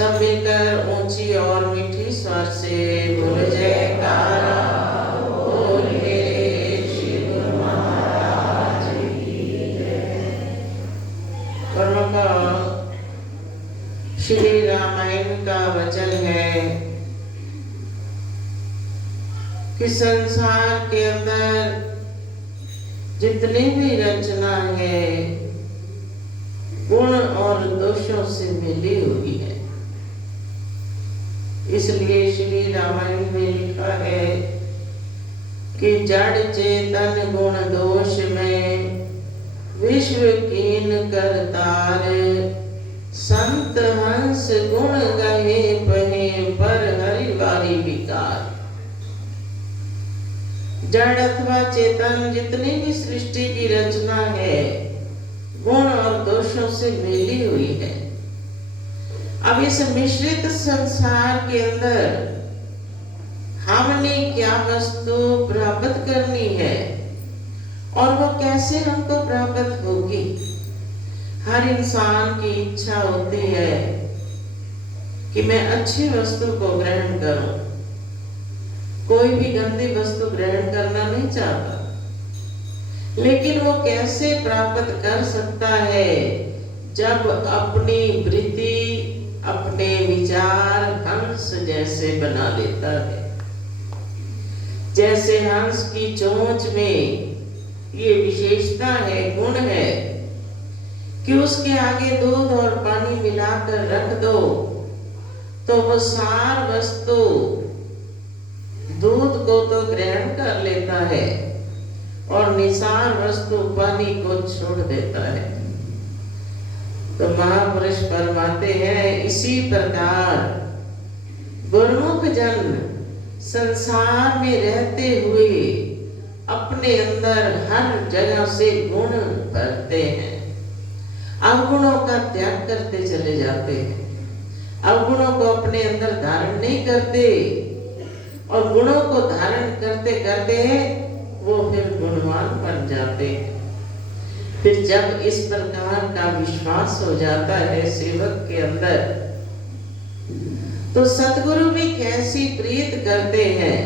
सब मिलकर ऊंची और मीठी स्वर से बोले जयकारा, बोल मेरे शिव महाराज की जय। कर्म का श्री रामायण का वचन है कि संसार के अंदर जितनी भी रचना है गुण और दोषों से मिली हुई है। इसलिए श्री रामायण में लिखा है कि जड़ चेतन गुण दोष में विश्व कीन करतार, संत हंस गुण गहे पहे पर हरिवारी विकार। जड़ अथवा चेतन जितनी भी सृष्टि की रचना है गुण और दोषों से मिली हुई है। अब इस मिश्रित संसार के अंदर हमने क्या वस्तु प्राप्त करनी है और वो कैसे हमको प्राप्त होगी। हर इंसान की इच्छा होती है कि मैं अच्छी वस्तु को ग्रहण करूं, कोई भी गंदी वस्तु ग्रहण करना नहीं चाहता। लेकिन वो कैसे प्राप्त कर सकता है जब अपनी वृत्ति अपने विचार हंस जैसे बना लेता है। जैसे हंस की चोंच में ये विशेषता है, गुण है कि उसके आगे दूध और पानी मिलाकर रख दो तो वो सार वस्तु दूध को तो ग्रहण कर लेता है और निसार वस्तु पानी को छोड़ देता है। तो महापुरुष फरमाते हैं इसी प्रकार गुरुमुख जन संसार में रहते हुए अपने अंदर हर जगह से गुण भरते हैं, अवगुणों का त्याग करते चले जाते हैं। अवगुणों को अपने अंदर धारण नहीं करते और गुणों को धारण करते करते वो फिर गुणवान बन जाते हैं। फिर जब इस प्रकार का विश्वास हो जाता है सेवक के अंदर तो सतगुरु भी कैसी प्रीत करते हैं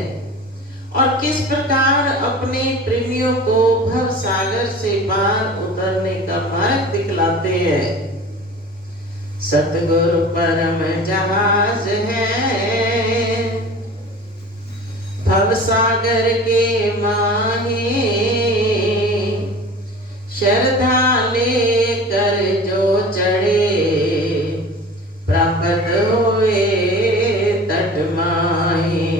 और किस प्रकार अपने प्रेमियों को भव सागर से पार उतरने का मार्ग दिखलाते हैं। सतगुरु परम जहाज है, भव सागर के माहे, श्रद्धा लेकर जो चढ़े प्राप्त होए तट माहे।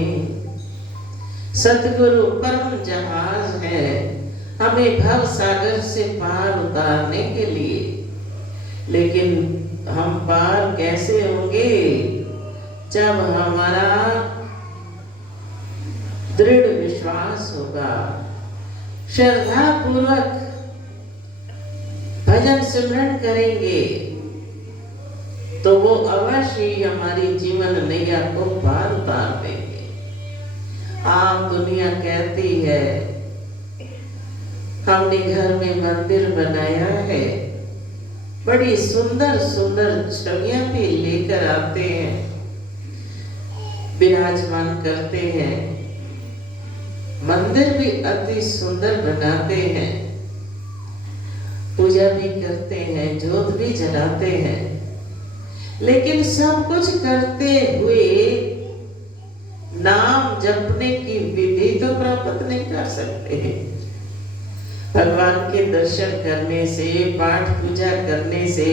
सतगुरु परम जहाज है हमें भव सागर से पार उतारने के लिए। लेकिन हम पार कैसे होंगे जब हमारा दृढ़ विश्वास होगा, श्रद्धा पूर्वक भजन सिमरन करेंगे तो वो अवश्य ही हमारी जीवन नैया को पार उतार देंगे। आम दुनिया कहती है हमने घर में मंदिर बनाया है, बड़ी सुंदर सुंदर छवियां भी लेकर आते हैं, विराजमान करते हैं, मंदिर भी अति सुंदर बनाते हैं, पूजा भी करते हैं, जोत भी जलाते हैं। लेकिन सब कुछ करते हुए नाम जपने की विधि तो प्राप्त नहीं कर सकते। भगवान के दर्शन करने से, पाठ पूजा करने से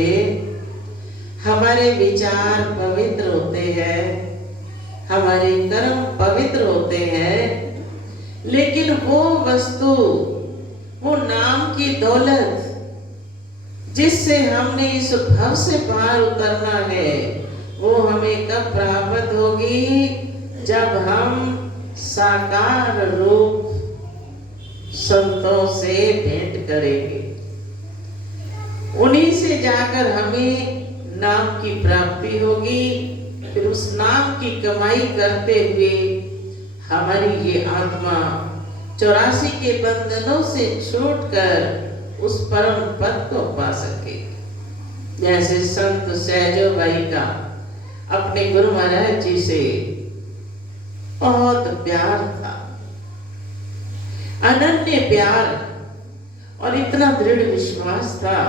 हमारे विचार पवित्र होते हैं, हमारे कर्म पवित्र होते हैं। लेकिन वो वस्तु, वो नाम की दौलत जिससे हमने इस भव से पार उतरना है, वो हमें कब प्राप्त होगी जब हम साकार रूप संतों से भेंट करेंगे। उन्हीं से जाकर हमें नाम की प्राप्ति होगी। फिर उस नाम की कमाई करते हुए हमारी ये आत्मा 84 के बंधनों से छूटकर उस परम पद को पा सके। जैसे संत सहजो भाई का अपने गुरु महाराज जी से बहुत प्यार था, अनन्य प्यार और इतना दृढ़ विश्वास था।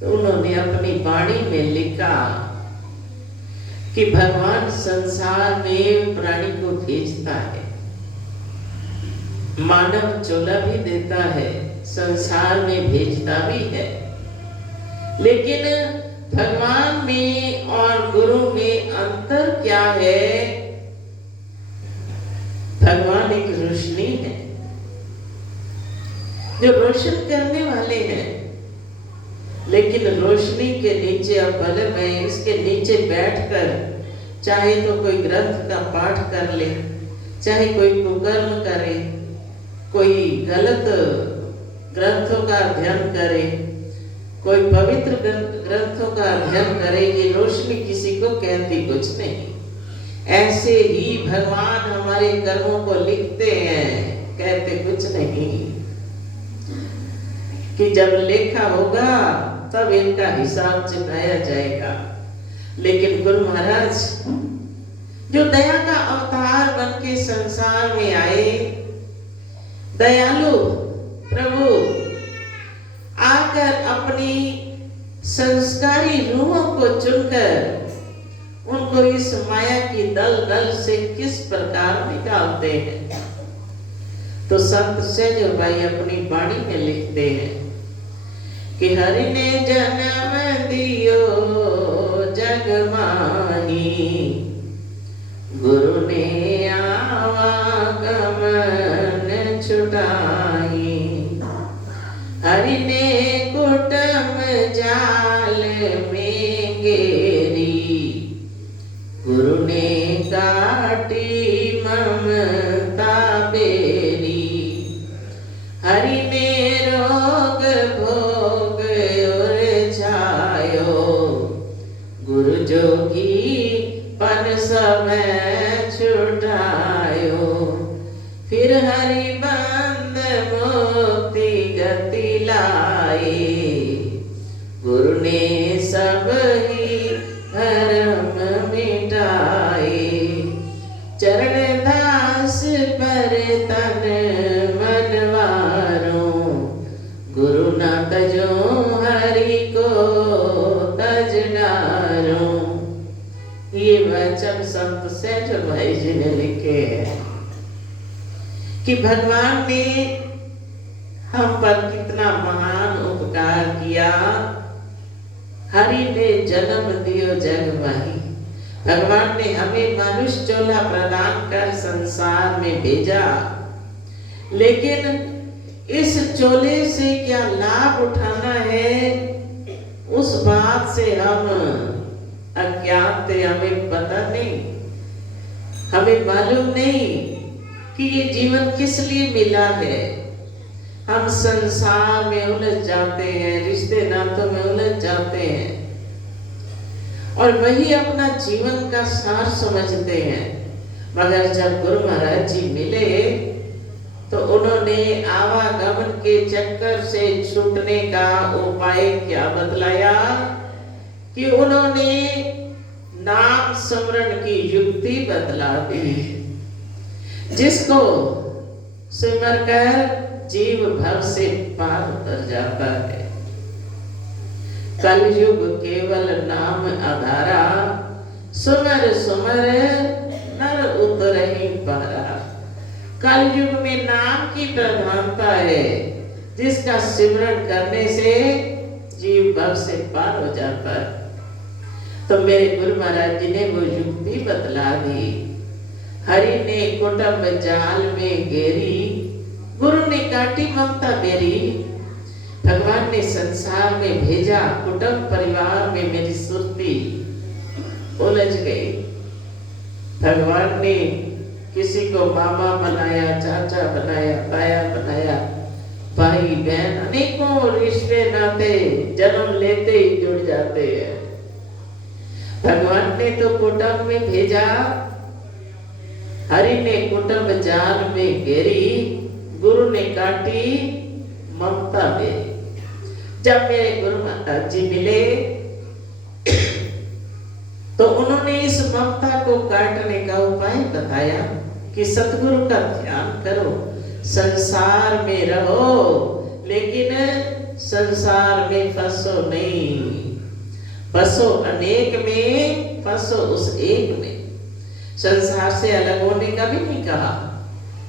तो उन्होंने अपनी वाणी में लिखा कि भगवान संसार में प्राणी को भेजता है, मानव चोला भी देता है, संसार में भेजता भी है, लेकिन भगवान में और गुरु में अंतर क्या है? भगवान एक रोशनी है जो रोशन करने वाले हैं, लेकिन रोशनी के नीचे अब बल्ब है, इसके नीचे बैठकर चाहे तो कोई ग्रंथ का पाठ कर ले, चाहे कोई कुकर्म करे, कोई गलत ग्रंथों का अध्ययन करे, कोई पवित्र ग्रंथों का अध्ययन करे, ये रोशनी किसी को कहती कुछ नहीं। ऐसे ही भगवान हमारे कर्मों को लिखते हैं, कहते कुछ नहीं, कि जब लेखा होगा तब इनका हिसाब चुकाया जाएगा। लेकिन गुरु महाराज जो दया का अवतार बन के संसार में आए, दयालु प्रभु आकर अपनी संस्कारी रूहों को चुनकर उनको इस माया की दलदल से किस प्रकार निकालते हैं। तो संत सहज भाई अपनी वाणी में लिखते हैं कि हरि ने जन्म दियो जग माही, गुरु ने आवागमन छुटाई, हरि ने कुटुम जाल में गेरी, गुरु ने काटी ममता बेरी, हरि ने रोग भोग उरझायो, गुरु जोगी पन समय छुटायो, फिर हरि बंद मुक्ति गति लाए, गुरु ने सब ही धर्म मिटाए, चरण दास पर तन मनवारो, गुरु न तजो हरि को तज डारो। ये वचन संत सेठ भाई जी ने लिखे हैं कि भगवान ने हम पर कितना महान उपकार किया। हरि ने जन्म दियो जग माही, भगवान ने हमें मनुष्य चोला प्रदान कर संसार में भेजा, लेकिन इस चोले से क्या लाभ उठाना है उस बात से हम अज्ञात थे, हमें पता नहीं, हमें मालूम नहीं कि ये जीवन किस लिए मिला है। हम संसार में उलझ जाते हैं, रिश्ते नातों में उलझ जाते हैं और वही अपना जीवन का सार समझते हैं। मगर जब गुरु महाराज जी मिले तो उन्होंने आवागमन के चक्कर से छूटने का उपाय क्या बतलाया कि उन्होंने नाम स्मरण की युक्ति बतला दी, जिसको सिमर कर जीव भव से पार उतर जाता है। कलयुग केवल नाम आधारा, सुमर सुमर नर उतरहि पारा। कलयुग में नाम की प्रधानता है, जिसका सिमरण करने से जीव भव से पार हो जाता है। तो मेरे गुरु महाराज जी ने वो युक्ति बतला दी। हरि ने कुटुंब जाल में घेरी, गुरु ने काटी ममता मेरी। भगवान ने संसार में भेजा, कुटुंब परिवार में मेरी सुरती उलझ गई। भगवान ने किसी को मामा बनाया, चाचा बनाया, ताया बनाया, भाई बहन, अनेकों रिश्ते नाते जन्म लेते ही जुड़ जाते हैं। भगवान ने तो कुटुंब में भेजा, हरि ने कुटुंब जाल में घेरी, गुरु ने काटी ममता मेरी। जब मेरे गुरु महाराज जी मिले तो उन्होंने इस ममता को काटने का उपाय बताया कि सतगुरु का ध्यान करो, संसार में रहो, लेकिन संसार में फंसो नहीं। बसो अनेक में, फंसो उस एक में। संसार से अलग होने का भी नहीं कहा,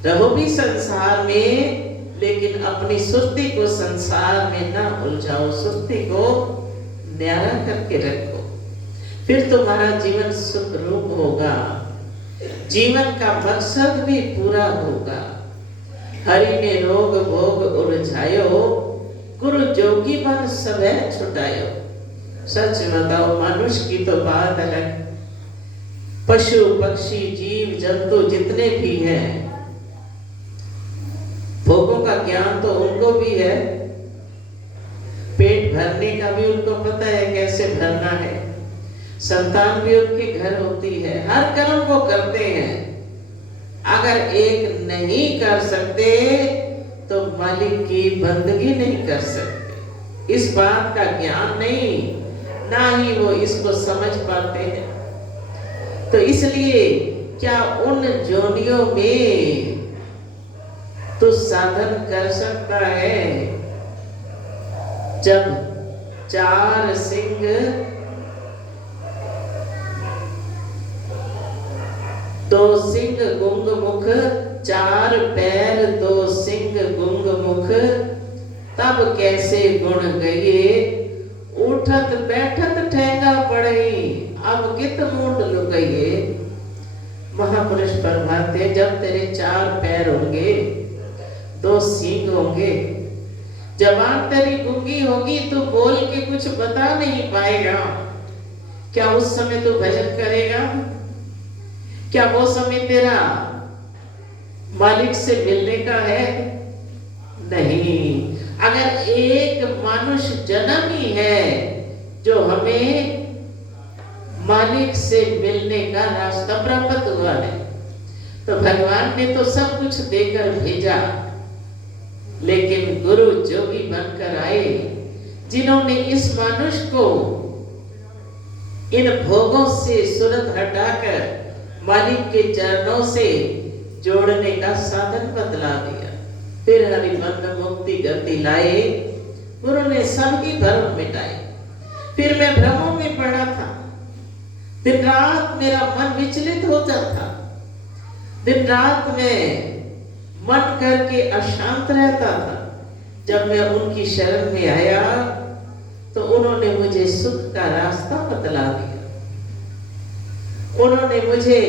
रहो भी संसार में, लेकिन अपनी सुरती को संसार में ना उलझाओ, सुरती को न्यारा करके रखो, फिर तुम्हारा जीवन सुखरूप होगा, जीवन का मकसद भी पूरा होगा। हरि ने रोग भोग उलझायो, गुरु जोगी मन सबे छुटायो। सच बताओ, मनुष्य की तो बात अलग, पशु पक्षी जीव जंतु जितने भी हैं, भोगों का ज्ञान तो उनको भी है, पेट भरने का भी उनको पता है कैसे भरना है, संतान भी उनके घर होती है, हर कर्म वो करते हैं। अगर एक नहीं कर सकते तो मालिक की बंदगी नहीं कर सकते। इस बात का ज्ञान नहीं, ना ही वो इसको समझ पाते हैं। तो इसलिए क्या उन जोनियों में तो साधन कर सकता है जब चार सिंह दो सिंह गुंग मुख, चार पैर दो सिंह गुंग मुख, तब कैसे गुण गए, उठत बैठत ठेंगा पड़ई, अब कित मूड लुकइए। महापुरुष फरमाते, जब तेरे चार पैर होंगे, दो सींग होंगे, जबान तेरी गुंगी होगी, तू बोल के कुछ बता नहीं पाएगा, क्या उस समय तू भजन करेगा? क्या वो समय तेरा मालिक से मिलने का है? नहीं। अगर एक मनुष्य जन्म ही है जो हमें मालिक से मिलने का रास्ता प्राप्त हुआ है, तो भगवान ने तो सब कुछ देकर भेजा, लेकिन गुरु जोगी बनकर आए, जिन्होंने इस मनुष्य को इन भोगों से सुरत हटाकर मालिक के चरणों से जोड़ने का साधन बतला दिया। फिर हरिबंध मुक्ति गति लाए, गुरु ने सबकी भ्रम मिटाए। फिर मैं भ्रमों में पड़ा था, दिन रात मेरा मन विचलित होता था, दिन रात में मन करके अशांत रहता था। जब मैं उनकी शरण में आया तो उन्होंने मुझे सुख का रास्ता बतला दिया, उन्होंने मुझे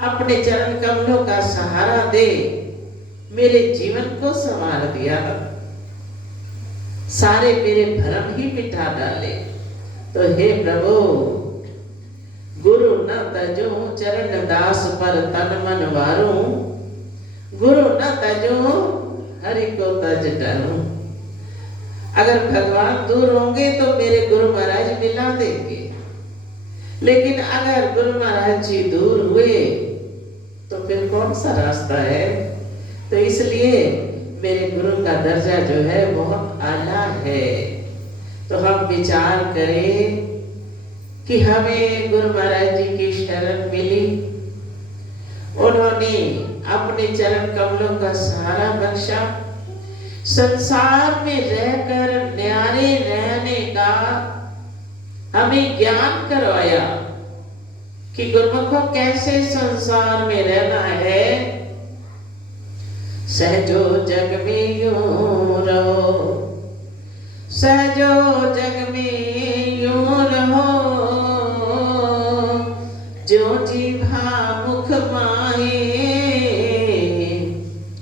अपने चरण कमलों का सहारा दे मेरे जीवन को संवार दिया, सारे मेरे भ्रम ही मिटा डाले। तो हे प्रभु, गुरु न तजो चरण दास पर तन मन वारूं, गुरु न तजो हरि को तज डरूं। अगर भगवान दूर होंगे तो मेरे गुरु महाराज मिला देंगे, लेकिन अगर गुरु महाराज जी दूर हुए तो फिर कौन सा रास्ता है? तो इसलिए मेरे गुरु का दर्जा जो है बहुत आला है। तो हम विचार करें कि हमें गुरु महाराज जी की शरण मिली, उन्होंने अपने चरण कमलों का सहारा बख्शा, संसार में रहकर न्यारे रहने का हमें ज्ञान करवाया कि गुरुमुखों कैसे संसार में रहना है। सहजो जग में यूं रहो, सहजो जग में यूं रहो, जो जीभा मुख माहे,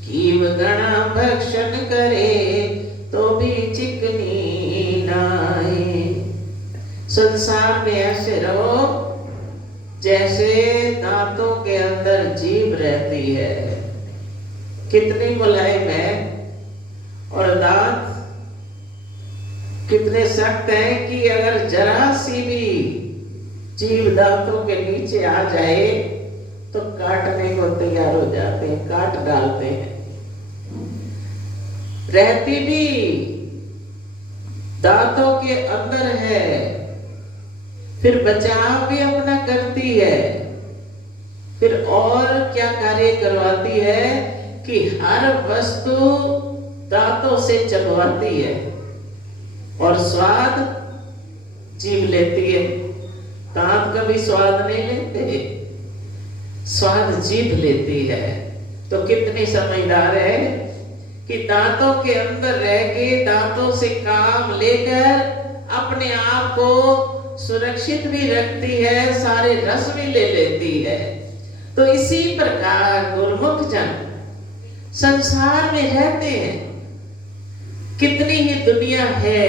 कीव गणा भक्षण करे तो भी चिकनी नाए। संसार में ऐसे रहो जैसे दांतों के अंदर जीभ रहती है, कितनी मुलायम है, और दांत कितने सख्त हैं कि अगर जरा सी भी जीभ दांतों के नीचे आ जाए तो काटने को तैयार हो जाते हैं, काट डालते हैं। रहती भी दांतों के अंदर है, फिर बचाव भी अपना करती है, फिर और क्या कार्य करवाती है कि हर वस्तु दांतों से चबवाती है और स्वाद जीभ लेती है। दांत कभी स्वाद नहीं लेते, स्वाद जीभ लेती है। तो कितनी समझदार है कि दांतों के अंदर रह के दांतों से काम लेकर अपने आप को सुरक्षित भी रखती है, सारे रस भी ले लेती है। तो इसी प्रकार गुरुमुख जन संसार में रहते हैं। कितनी ही दुनिया है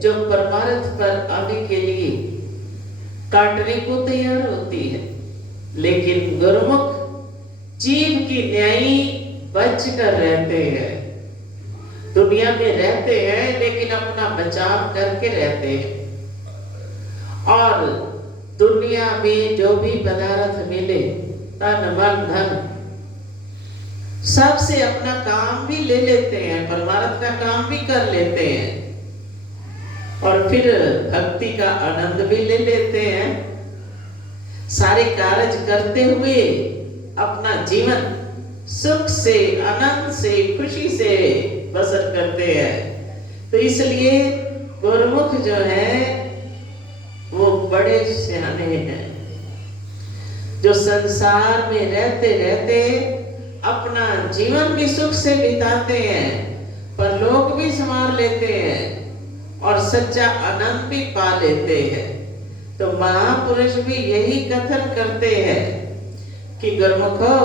जो परमार्थ पर आने के लिए काटने को तैयार होती है, लेकिन गुरुमुख जीव की न्यायी बच कर रहते हैं। दुनिया में रहते हैं लेकिन अपना बचाव करके रहते हैं। और दुनिया में जो भी पदार्थ मिले, तन मन धन, सबसे अपना काम भी ले लेते हैं, परमार्थ का काम भी कर लेते हैं और फिर भक्ति का आनंद भी ले लेते हैं। सारे कार्य करते हुए अपना जीवन सुख से, आनंद से, खुशी से बसर करते हैं। तो इसलिए गुरुमुख जो है वो बड़े सियाने हैं, जो संसार में रहते रहते अपना जीवन भी सुख से बिताते हैं, परलोक भी संवार लेते हैं और सच्चा आनंद भी पा लेते हैं। तो महापुरुष भी यही कथन करते हैं कि गुरुमुखो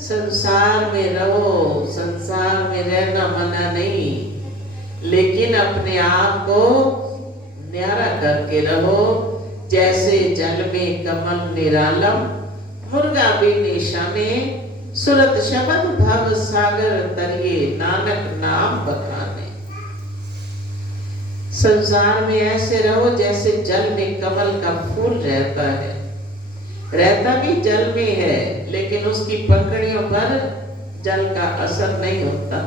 संसार में रहो, संसार में रहना मना नहीं, लेकिन अपने आप को न्यारा करके रहो। जैसे जल में कमल निरालम, मुर्गा भी निशाने, सुरत शब्द भव सागर तरिए, नानक नाम बखाने। संसार में ऐसे रहो जैसे जल में कमल का फूल रहता है, रहता भी जल में है लेकिन उसकी पंखुड़ियों पर जल का असर नहीं होता।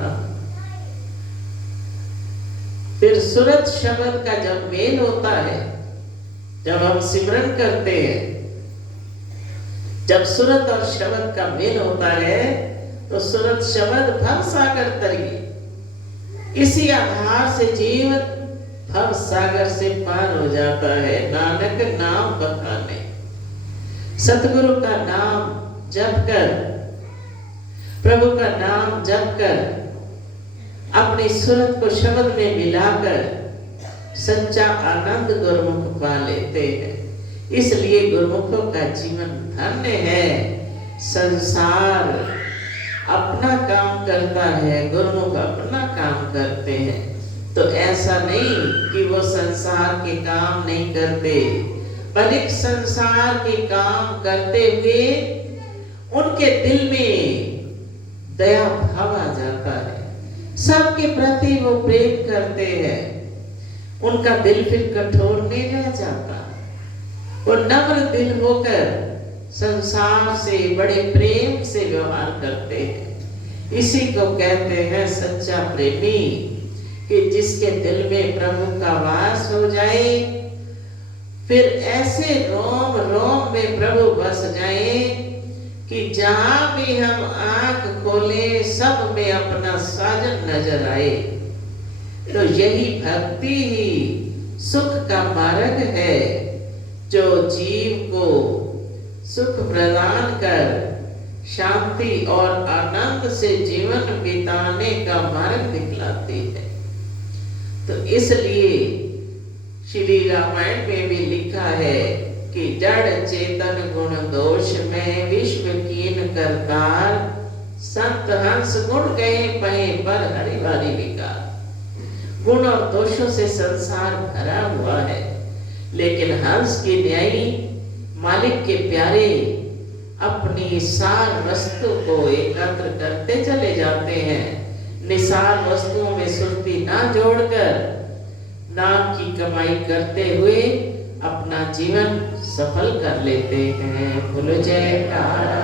फिर सुरत शब्द का जब मेल होता है, जब हम सिमरन करते हैं, जब सुरत और शब्द का मेल होता है तो सुरत शब्द भव सागर तरिए, इसी आधार से जीव भव सागर से पार हो जाता है। नानक नाम बखाने, सतगुरु का नाम जप कर, प्रभु का नाम जप कर, अपनी सुरत को शब्द में मिलाकर सच्चा आनंद गुरुमुख पा लेते हैं। इसलिए गुरुमुखों का जीवन धन्य है। संसार अपना काम करता है, गुरुमुख अपना काम करते हैं। तो ऐसा नहीं कि वो संसार के काम नहीं करते, बल्कि संसार के काम करते हुए उनके दिल में दया भाव आ जाता है, सबके प्रति वो प्रेम करते हैं, उनका दिल फिर कठोर नहीं रह जाता, वो नम्र दिल होकर संसार से बड़े प्रेम से व्यवहार करते हैं। इसी को कहते हैं सच्चा प्रेमी, कि जिसके दिल में प्रभु का वास हो जाए, फिर ऐसे रोम रोम में प्रभु बस जाए कि जहां भी हम आंख खोले सब में अपना साजन नजर आए। तो यही भक्ति ही सुख का मार्ग है, जो जीव को सुख प्रदान कर शांति और आनंद से जीवन बिताने का मार्ग दिखलाती है। तो इसलिए श्री रामायण में भी लिखा है कि जड़ चेतन गुण दोष में विश्व कीन करतार, संत हंस गुण गए पहे पर हरि वारी विकार। गुण और दोषों से संसार भरा हुआ है, लेकिन हंस की न्यायी मालिक के प्यारे अपनी सार वस्तु को एकत्र करते चले जाते हैं। निसार वस्तुओं में सुर्ती ना जोड़कर नाम की कमाई करते हुए अपना जीवन सफल कर लेते हैं। बोलो जयकारा।